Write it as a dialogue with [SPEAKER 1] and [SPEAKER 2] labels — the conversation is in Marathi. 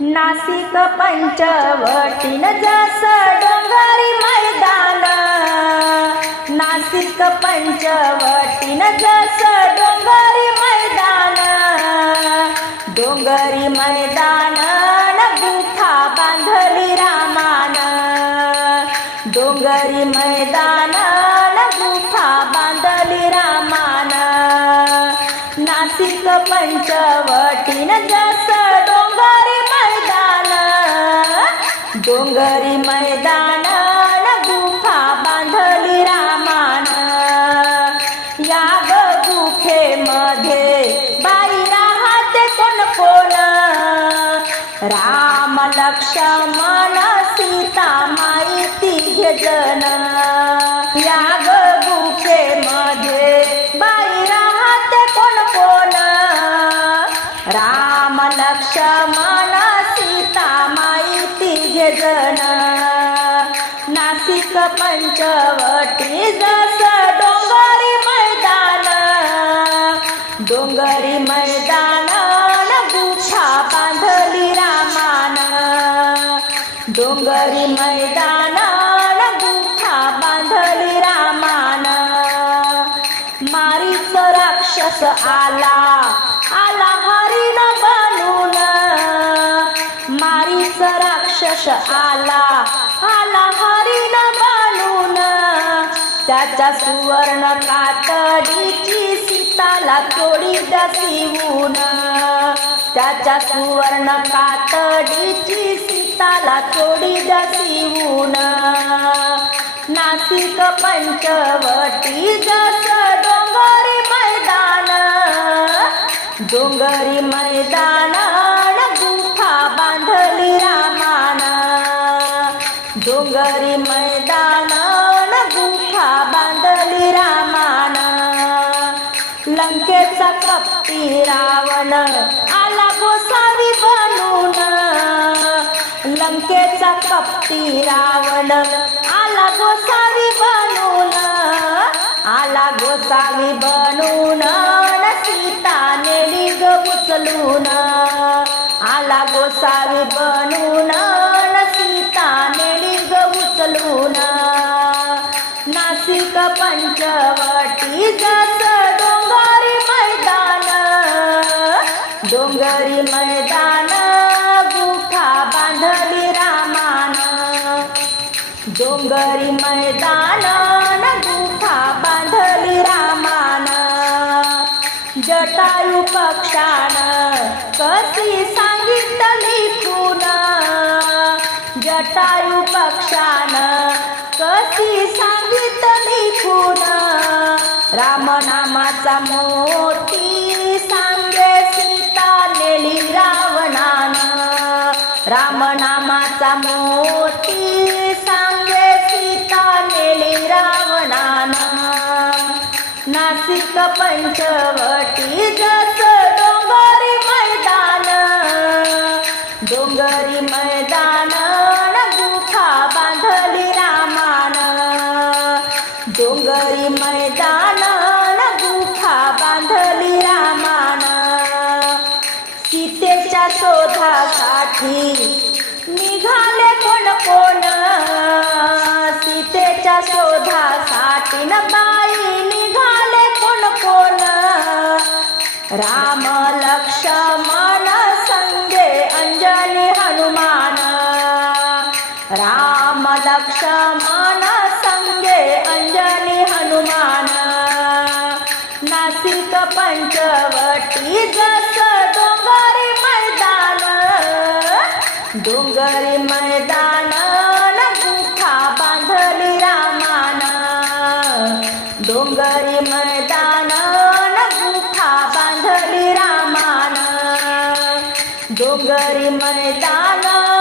[SPEAKER 1] नाशिक पंचवटीन जस डोंगरी मैदान. नाशिक पंचवटीन जस डोंगरी मैदान. डोंगरी मैदान न गुफा बांधली रामान. डोंगरी मैदान न गुफा बांधली रामान. नाशिक पंचवटीन जस डोंगरी डोंगरी मैदान गुफा बांधली रामान. या ग गुफेमध्ये बाई राहते कोण कोण? राम लक्ष्मण सीता माहिती जन माहिती नाशिक पंचवटी जस डोंगरी मैदान डोंगरी मैदान गुच्छा बांधली रामान. डोंगरी मैदान गुच्छा बांधली रामान. मारीच राक्षस आला आला कशा आला आला हरिण बालून. त्याच्या सुवर्ण कातडीची सीताला थोडी दसिवून त्याच्या सुवर्ण कातडीची सीताला थोडी दसिवून नाशिक पंचवटी जस डोंगरी मैदान डोंगरी मैदान डोंगरी मैदान गुफा बांधली रामान. लंकेचा कप्पी रावण आला गोसावी बनून. लंकेचा कप्पी रावण आला गोसावी बनून. आला गोसावी बनून सीता नेली ग उचलून. आला गोसावी बनून नाशिक पंचवटी जस डोंगरी मैदान डोंगरी मैदान गुफा बांधली रामान. डोंगरी मैदान गुफा बांधली रामान. जटायू पक्षान कशी सांगितली खून? जटायू पक्षान. कशी सांगितली खून रामनामाचा मोठी सांगे सीता नेली रावणान. रामनामाचा मोठी सांगे सीता नेली रावणान. नाशिक पंचवट डोंगरी मैदान गुफा बांधली रामान. सीतेच्या शोधासाठी निघाले कोण कोण? सीतेच्या शोधासाठी न बाई निघाले कोण कोण? राम लक्ष्मण संगे अंजनी हनुमान. राम लक्ष्मण संगे अंजनी हनुमान. नाशिक पंचवटी जस डोंगरी मैदान डोंगरी मैदान न गुफा बांधली रामान. डोंगरी मैदान न गुफा बांधली रामान. डोंगरी मैदान